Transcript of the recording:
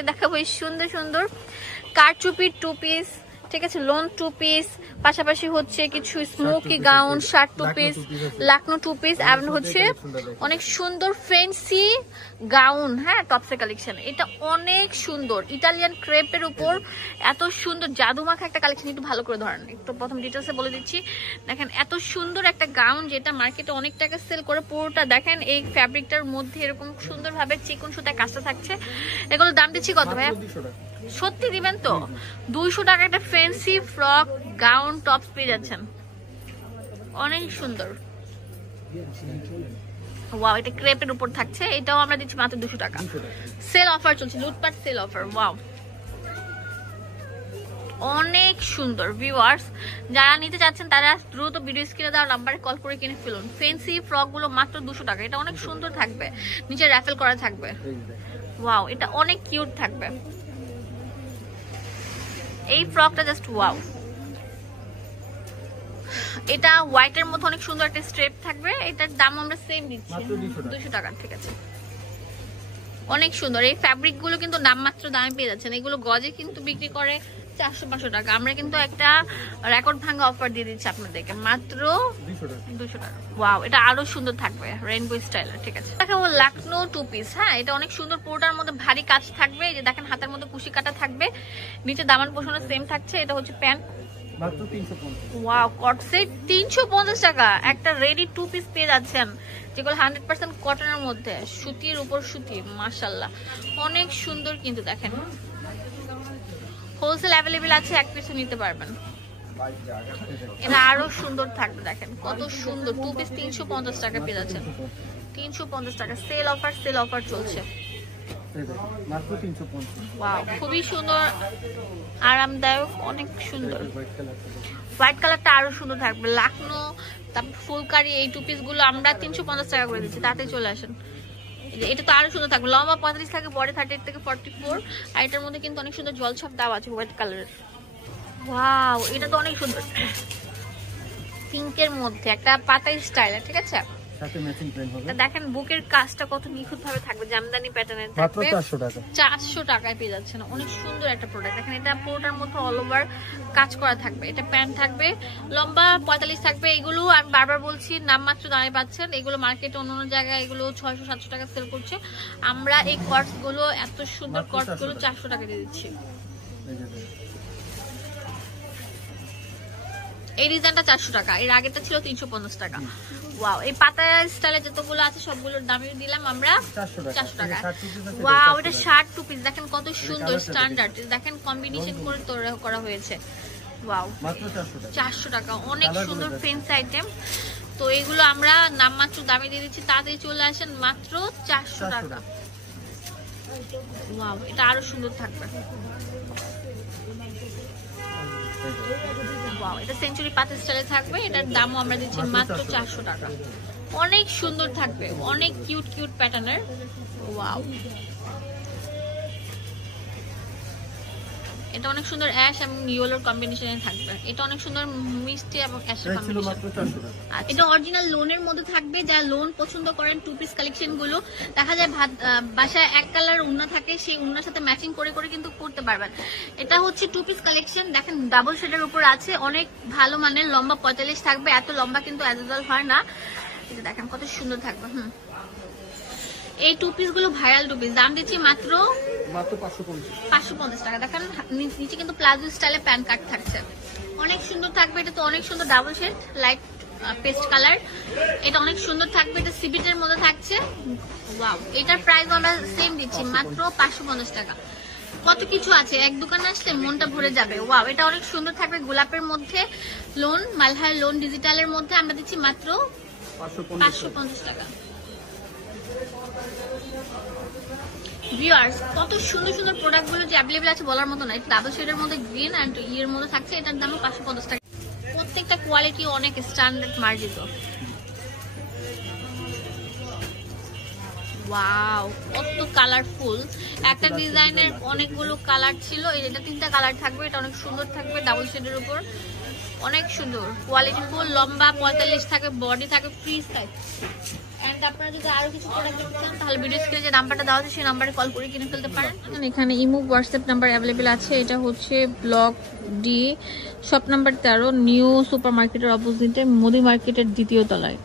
আজকে দেখাবো এই সুন্দর সুন্দর কারচুপির 2 পিস, ঠিক আছে, লোন 2 পিস, পাশাপাশি হচ্ছে কিছু smoky gown, shirt 2 piece, Lucknow 2 piece, আর হচ্ছে অনেক সুন্দর ফ্যান্সি গাউন। হ্যাঁ, টপসের কালেকশন, এটা অনেক সুন্দর ইটালিয়ান ক্রেপের উপর এত সুন্দর জাদুমাখা একটা কালেকশন। একটু ভালো করে ধরেন, একটু প্রথম ডিটেলসে বলে দিচ্ছি। দেখেন এত সুন্দর একটা গাউন যেটা মার্কেটে অনেক টাকা সেল করে, পুরোটা দেখেন এই ফ্যাব্রিকটার মধ্যে এরকম সুন্দরভাবে চিকন সুতায় কাজটা থাকছে। এগুলোর দাম দিচ্ছি কত ভাইয়া? সত্যি দিবেন তো? 200 টাকা একটা ফ্যান্সি ফ্রক গাউন টপস পেয়ে যাচ্ছেন, অনেক সুন্দর। ওয়াও, এটা ক্রেপের উপর থাকছে, এটাও আমরা দিচ্ছি মাত্র 200 টাকা। সেল অফার চলছে, লুটপাট সেল অফার। ওয়াও, অনেক সুন্দর। ভিউয়ার্স যারা নিতে চাচ্ছেন তারা দ্রুত ভিডিও স্ক্রিনে দেওয়া নাম্বারে কল করে কিনে ফেলুন। ফ্যান্সি ফ্রক গুলো মাত্র 200 টাকা। এটা অনেক সুন্দর থাকবে, নিচে র্যাফেল করা থাকবে। ওয়াও, এটা অনেক কিউট থাকবে। এই ফ্রকটা জাস্ট ওয়াও। এটা হোয়াইটের মধ্যে অনেক সুন্দর একটা স্ট্রেপ থাকবে। এটার দাম আমরা সেম দিচ্ছি 200 টাকা। ঠিক আছে, অনেক সুন্দর। এই ফ্যাব্রিক গুলো কিন্তু নামমাত্র দামে পেয়ে যাচ্ছেন। এগুলো গজে কিন্তু বিক্রি করে 400-500 টাকা। আমরা কিন্তু একটা রেকর্ড ভাঙা অফার দিয়ে দিচ্ছি আপনাদেরকে মাত্র 200 টাকা। ওয়াও, এটা আরো সুন্দর থাকবে, রেইনবো স্টাইলের। ঠিক আছে, দেখাবো লাকনো 2 পিস। হ্যাঁ, এটা অনেক সুন্দর, পুরোটার মধ্যে ভারী কাজ থাকবে। এই যে দেখেন হাতের মধ্যে কুশি কাটা থাকবে, নিচে দামান পোষণ সেম থাকছে। এটা হচ্ছে প্যান্ট, মাত্র 350। ওয়াও, কট সেট 350 টাকা। একটা রেডি 2 পিস পেয়ে যাচ্ছেন, যেগুলো 100% কটনের মধ্যে, সুতির উপর সুতি। মাশাআল্লাহ, অনেক সুন্দর। কিন্তু দেখেন হোলসেল অ্যাভেলেবেল আছে, এক পিসও নিতে পারবেন। এটা আরো সুন্দর থাকবে। দেখেন কত সুন্দর, 2 পিস 350 টাকা পেয়ে যাচ্ছেন। 350 টাকা সেল অফার, সেল অফার চলছে। মাত্র 350। ওয়াও, খুবই সুন্দর, আরামদায়ক, অনেক সুন্দর। হোয়াইট কালারটা আরো সুন্দর থাকবে। লাকনো, তারপর ফুলকারি, এই 2 পিস গুলো আমরা 350 টাকা করে দিচ্ছি। তাতে চলে আসেন। এটা তো আরো সুন্দর থাকবে। লম্বা 35 থাকে, বডি 38 থেকে 44। আর এটার মধ্যে কিন্তু অনেক সুন্দর জলছাপ দাও আছে হোয়াইট কালারের। ওয়াও, এটা তো অনেক সুন্দর, পিঙ্কের মধ্যে একটা পাতাই স্টাইল। ঠিক আছে, সাথে ম্যাচিং প্যান্ট হবে। দেখেন বুকের কাজটা কত নিখুঁত ভাবে থাকবে, জামদানি প্যাটার্নের থাকবে। মাত্র 400 টাকা। 400 টাকায় পেয়ে যাচ্ছেন, অনেক সুন্দর একটা প্রোডাক্ট। দেখেন এটা পুরোটার মধ্যে অল ওভার কাজ করা থাকবে। এটা প্যান্ট থাকবে, লম্বা 45 থাকবে। এগুলো আমি বারবার বলছি, নামমাত্র দামে পাচ্ছেন। এগুলো মার্কেটে অন্য জায়গায় এগুলো 600-700 টাকা সেল করছে। আমরা এই কটস গুলো, এত সুন্দর কটস গুলো 400 টাকা দিয়ে দিচ্ছি। এই ডিজাইনটা 400 টাকা, এর আগেটা ছিল 350 টাকা। ওয়াও, এই পাতা স্টাইলে যতগুলো আছে সবগুলোর দামই দিলাম আমরা 400 টাকা। ওয়াও, এটা শার্ট 2 পিস, দেখেন কত সুন্দর স্ট্যান্ডার্ড। দেখেন কম্বিনেশন করে তৈরি করা হয়েছে। ওয়াও, মাত্র 400 টাকা, অনেক সুন্দর ফ্রেন্ডস আইটেম। তো এগুলো আমরা নামমাত্র দামে দিয়ে দিচ্ছি, তাড়াতাড়ি চলে আসেন, মাত্র 400 টাকা। ওয়াও, এটা আরো সুন্দর থাকবে। ওয়াও, এটা সেঞ্চুরি পাতা স্টাইলে থাকবে। এটার দামও আমরা দিচ্ছি মাত্র 400 টাকা। অনেক সুন্দর থাকবে, অনেক কিউট কিউট প্যাটার্নের। ওয়াও, এটা অনেক সুন্দর অ্যাশ এবং ইয়েলোর কম্বিনেশনে থাকবে। এটা অনেক সুন্দর মিষ্টি এবং অ্যাশের কম্বিনেশন। এটা অরিজিনাল লোনের মধ্যে থাকবে। যারা লোন পছন্দ করেন 2 পিস কালেকশন গুলো, দেখা যায় বাসায় এক কালার উন্না থাকে, সেই উন্নার সাথে ম্যাচিং করে করে কিন্তু করতে পারবেন। এটা হচ্ছে 2 পিস কালেকশন। দেখেন ডাবল শেডের উপর আছে, অনেক ভালো মানের, লম্বা 45 থাকবে। এত লম্বা কিন্তু অ্যাভেলেবল হয় না। এটা দেখেন কত সুন্দর থাকবে। এই 2 পিস গুলো ভাইরাল 2 পিস, দাম দিচ্ছি মাত্র 550 টাকা। দেখেন নিচে কিন্তু প্লাজো স্টাইলে প্যান্ট কাট থাকছে, অনেক সুন্দর থাকবে। এটা তো অনেক সুন্দর, double shade, light paste colour. এটা অনেক সুন্দর থাকবে, এটা সিবিটের মধ্যে থাকছে। ওয়াও, এটার প্রাইস আমরা সেম দিচ্ছি মাত্র 550 টাকা। কত কিছু আছে, এক দোকানে আসলে মনটা ভরে যাবে। ওয়াও, এটা অনেক সুন্দর থাকবে, গোলাপের মধ্যে লোন, মালহার লোন ডিজিটালের মধ্যে আমরা দিচ্ছি মাত্র 550 টাকা। ভিউয়ার্স, কত সুন্দর সুন্দর প্রোডাক্ট গুলো যে অ্যাভেলেবল আছে বলার মতো না। ডাবল শেডের মধ্যে গ্রিন এন্ড ইয়ের মধ্যে থাকছে। এটার দাম 550 টাকা। প্রত্যেকটা কোয়ালিটি অনেক স্ট্যান্ডার্ড মার্জিত। ওয়াও, কত কালারফুল। একটা ডিজাইনের অনেকগুলো কালার ছিল, এটা 3টা কালার থাকবে। এটা অনেক সুন্দর থাকবে, ডাবল শেডের উপর, অনেক সুন্দর কোয়ালিটি ফুল। লম্বা 45 থাকে, বডি থাকে ফ্রি সাইজ। এন্ড আপনারা যদি আরো কিছু প্রোডাক্ট নিতে চান তাহলে ভিডিও স্ক্রিনে যে নাম্বারটা দেওয়া আছে সেই নাম্বারে কল করে কিনে ফেলতে পারেন। এখানে ইমো হোয়াটসঅ্যাপ নাম্বার অ্যাভেলেবেল আছে। এটা হচ্ছে block D, shop number 13, new super মার্কেটের অপোজিটে, মোদি মার্কেটের দ্বিতীয় তলায়।